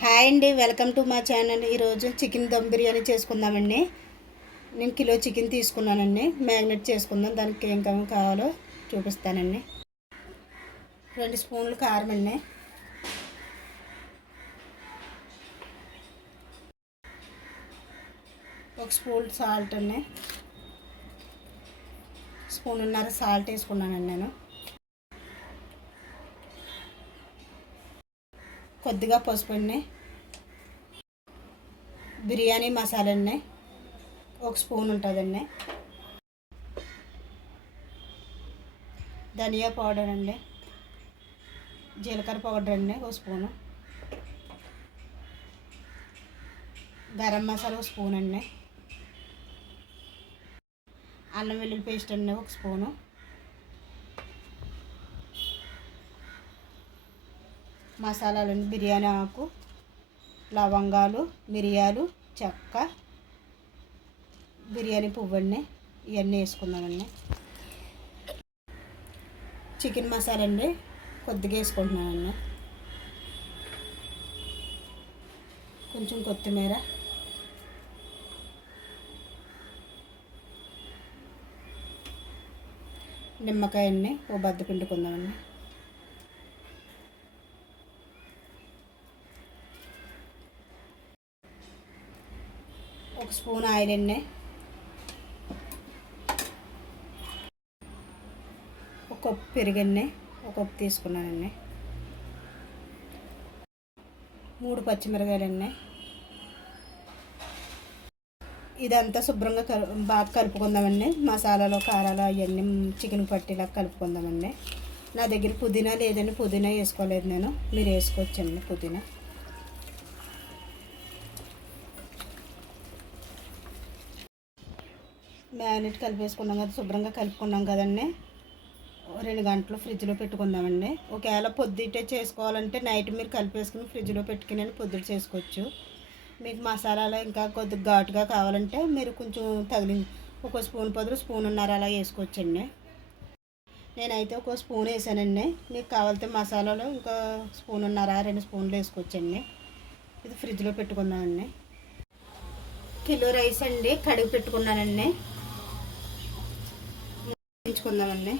Hi అండి, welcome to మా channel. ఈరోజు చికెన్ దమ్ బిర్యానీ చేసుకుందామండి. నేను కిలో చికెన్ తీసుకున్నానండి. మ్యారినేట్ చేసుకుందాం. దానికి ఏం కావాలో చూపిస్తానండి. 2 స్పూన్లు కారం అండి, 1 స్పూన్ సాల్ట్ అండి, స్పూన్నర సాల్ట్ వేసుకున్నానండి. నేను కొద్దిగా పసుపు అండి, బిర్యానీ మసాలా అండి 1 స్పూన్ ఉంటుందండి, ధనియా పౌడర్ అండి, జీలకర్ర పౌడర్ అండి 1 స్పూను, గరం మసాలా 1 స్పూన్ అండి, అల్లం వెల్లుల్లి పేస్ట్ అండి 1 స్పూను, మసాలాలండి బిర్యానీ ఆకు, లవంగాలు, మిరియాలు, చెక్క, బిర్యానీ పువ్వు అండి. ఇవన్నీ వేసుకుందామండి. చికెన్ మసాలా అండి కొద్దిగా వేసుకుంటున్నానండి. కొంచెం కొత్తిమీర, నిమ్మకాయ అండి ఓ బద్ద పిండుకుందామండి. ఒక స్పూన్ ఆయిల్ అండి, ఒక కప్పు పెరుగండి, ఒక కప్పు తీసుకున్నానండి, 3 పచ్చిమిరకాయలండి. ఇదంతా శుభ్రంగా బాగా కలుపుకుందామండి. మసాలాలు, కారాలు అవన్నీ చికెన్ పట్టేలా కలుపుకుందామండి. నా దగ్గర పుదీనా లేదండి, పుదీనా వేసుకోలేదు నేను. మీరు వేసుకోవచ్చండి పుదీనా. మ్యారినేట్ కలిపేసుకున్నాం కదా, శుభ్రంగా కలుపుకున్నాం కదండి. 2 గంటలు ఫ్రిడ్జ్లో పెట్టుకుందామండి. ఒకవేళ పొద్దుటే చేసుకోవాలంటే నైట్ మీరు కలిపేసుకుని ఫ్రిడ్జ్లో పెట్టుకుని పొద్దుట చేసుకోవచ్చు. మీకు మసాలాలు ఇంకా కొద్దిగా ఘాటుగా కావాలంటే మీరు కొంచెం ఒక స్పూన్ బదులు స్పూన్నర అలా వేసుకోవచ్చండి. నేనైతే 1 స్పూన్ వేసానండి. మీకు కావాలంటే మసాలాలు ఇంకా స్పూన్నర 2 స్పూన్లు వేసుకోవచ్చండి. ఇది ఫ్రిడ్జ్లో పెట్టుకుందామండి. కిలో రైస్ అండి కడిగి పెట్టుకున్నానండి. ఉంచుకుందామండి.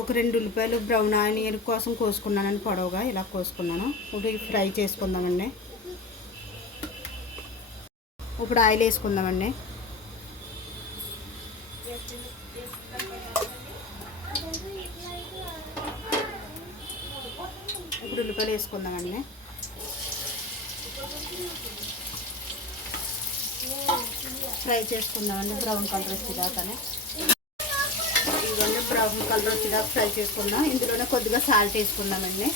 ఒక 2 ఉల్లిపాయలు బ్రౌన్ ఆనియన్ కోసం కోసుకున్నానండి, పొడవుగా ఇలా కోసుకున్నాను. ఇప్పుడు ఫ్రై చేసుకుందామండి. ఇప్పుడు ఆయిల్ వేసుకుందామండి. ఇప్పుడు ఉల్లిపాయలు వేసుకుందామండి. ఫ్రై చేసుకుందామండి బ్రౌన్ కలర్ వచ్చేదాకానే. ఇవన్నీ బ్రౌన్ కలర్ వచ్చేదాకా ఫ్రై చేసుకుందాం. ఇందులోనే కొద్దిగా సాల్ట్ వేసుకుందామండి.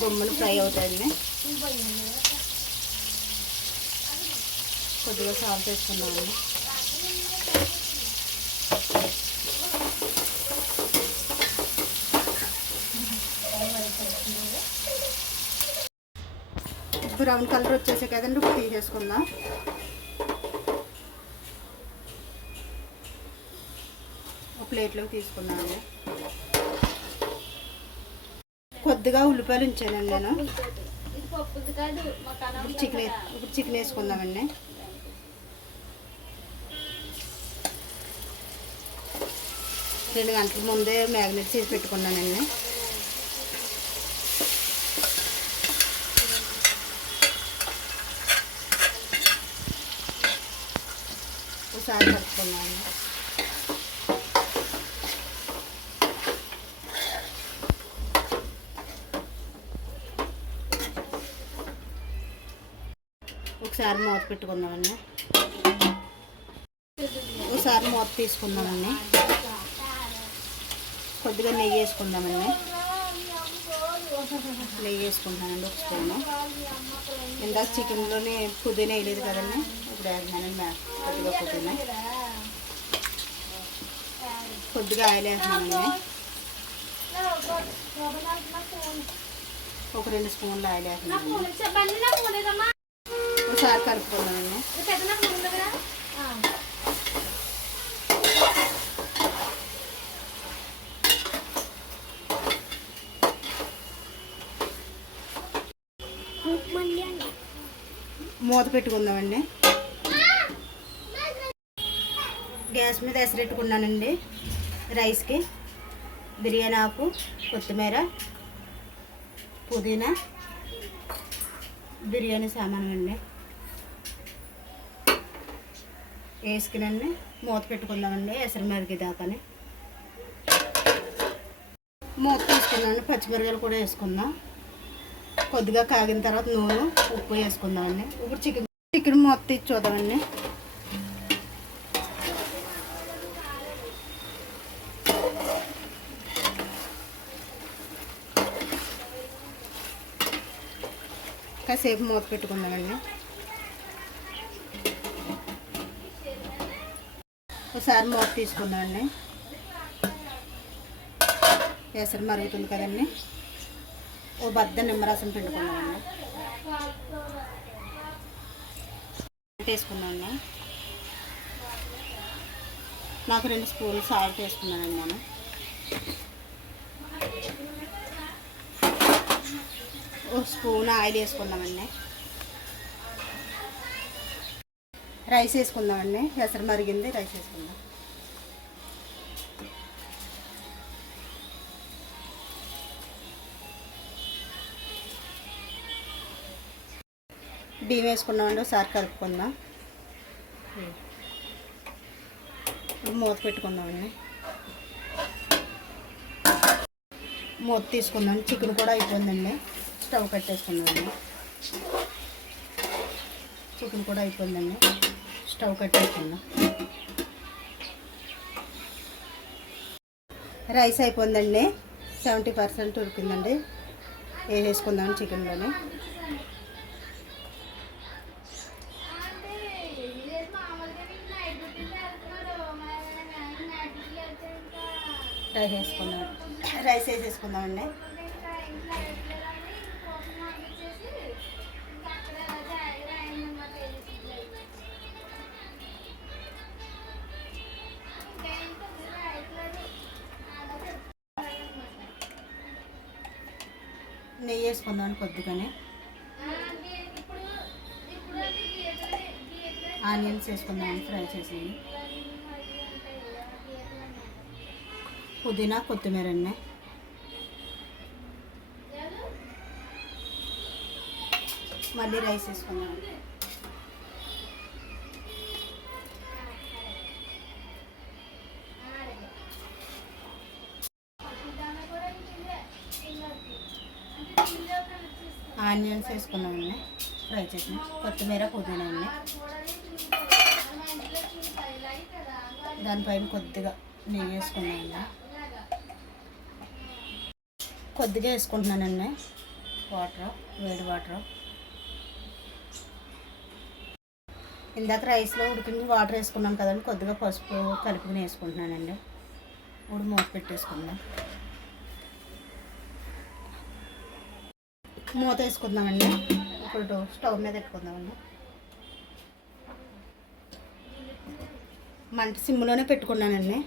బొమ్మలు ఫ్రై అవుతాయండి. కొద్దిగా సాల్ట్ వేసుకుందామండి. బ్రౌన్ కలర్ వచ్చేసే కదండి, ఇప్పుడు తీసేసుకుందాం. ఒక ప్లేట్లోకి తీసుకున్నానండి. కొద్దిగా ఉల్లిపాయలు ఉంచానండి నేను. ఇప్పుడు చికెన్ వేసుకుందామండి. రెండు గంటల ముందే మ్యారినేట్ చేసి పెట్టుకున్నానండి. ఒకసారి కలుపుకున్నాను. ఒకసారి మూత పెట్టుకుందామండి. ఒకసారి మూత తీసుకుందామండి. కొద్దిగా నెయ్యి వేసుకుందామండి. నెయ్యి వేసుకుంటానండి 1 స్పూను. ఇందాక చికెన్లోనే పుదీనా వేయలేదు కదండి, ఇప్పుడు వేస్తున్నానండి. కొద్దిగా పుదీనా, కొద్దిగా ఆయిల్ వేస్తున్నానండి. ఒక 2 స్పూన్లు ఆయిల్ వేస్తున్నానండి. ఒకసారి కలుపుకుందామండి. మూత పెట్టుకుందామండి. గ్యాస్ మీద ఎసరెట్టుకున్నానండి. రైస్కి బిర్యానీ ఆకు, కొత్తిమీర, పుదీనా, బిర్యానీ సామాను అండి వేసుకునండి మూత పెట్టుకుందామండి. ఎసరు మరిగేదాకాని మూత తీసుకున్నాను. పచ్చిమిరపకాయలు కూడా వేసుకుందాం. కొద్దిగా కాగిన తర్వాత నూనె, ఉప్పు వేసుకుందామండి. ఇప్పుడు చికెన్ మూత తీసి చూద్దామండి. కాసేపు మూత పెట్టుకుందామండి. ఒకసారి మూత తీసుకుందామండి. ఎసరు మరుగుతుంది కదండి. ఓ బద్ద నిమ్మరసం పిండుకుందామండి. వేసుకున్నామండి. నాకు 2 స్పూన్లు సాల్ట్ వేసుకున్నానండి నేను. ఒక స్పూన్ ఆయిల్ వేసుకుందామండి. రైస్ వేసుకుందామండి. ఎసరు మరిగింది, రైస్ వేసుకుందాం. బియ్యం వేసుకున్నామండి. ఒకసారి కలుపుకుందాం. మూత పెట్టుకుందామండి. మూత తీసుకుందాం. చికెన్ కూడా అయిపోయిందండి. స్టవ్ కట్టేసుకుందామండి. చికెన్ కూడా అయిపోయిందండి. స్టవ్ కట్టేసుకుందాం. రైస్ అయిపోయిందండి. 70% ఉడికిందండి. వేసేసుకుందాం చికెన్లోనే. రైస్ వేసేసుకుందామండి. నెయ్యి వేసుకుందామని కొద్దిగానే. ఆనియన్స్ వేసుకుందామని ఫ్రై చేసి. పుదీనా, కొత్తిమీర అండి. మళ్ళీ రైస్ వేసుకుందాం. ఆనియన్స్ వేసుకున్నామండి ఫ్రై చేసి. కొత్తిమీర, పుదీనా అండి. దానిపైన కొద్దిగా నెయ్యి వేసుకున్నామండి. కొద్దిగా వేసుకుంటున్నానండి వాటర్, వేడి వాటర్. ఇందాక రైస్లో ఉడికింది వాటర్ వేసుకున్నాం కదండి. కొద్దిగా పసుపు కలుపుకుని వేసుకుంటున్నానండి. ఇప్పుడు మూత పెట్టేసుకుందాం. మూత వేసుకుందామండి. ఇప్పుడు స్టవ్ మీద పెట్టుకుందామండి. మంట సిమ్లోనే పెట్టుకున్నానండి.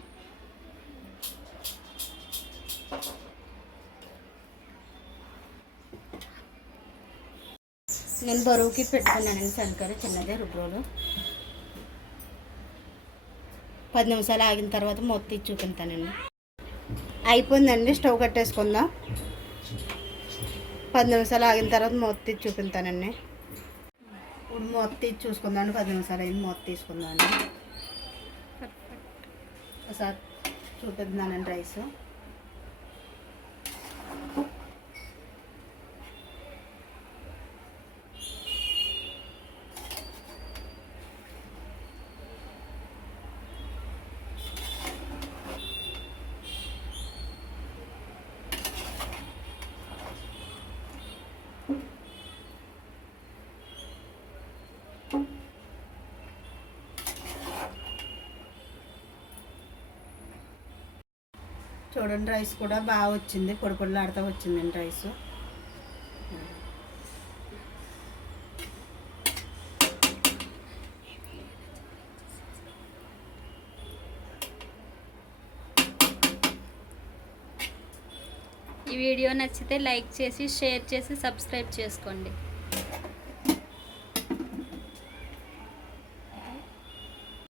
నేను బరువుకి పెట్టుకున్నానండి శనగకర్రీ చిన్నదే రుబ్బురోలు. 10 నిమిషాలు ఆగిన తర్వాత మూత తీసి చూపిస్తానండి. అయిపోయిందండి. స్టవ్ కట్టేసుకుందాం. 10 నిమిషాలు ఆగిన తర్వాత మూత తీసి చూపిస్తానండి. ఇప్పుడు మూత తీసి చూసుకుందామండి. 10 నిమిషాలు అయింది. మూత తీసుకుందామండి. ఒకసారి చూపిస్తున్నానండి రైస్. చూడండి రైస్ కూడా బాగా వచ్చింది. పొడి పొడిలాడుతూ వచ్చిందండి రైస్. ఈ వీడియో నచ్చితే లైక్ చేసి, షేర్ చేసి, సబ్స్క్రైబ్ చేసుకోండి.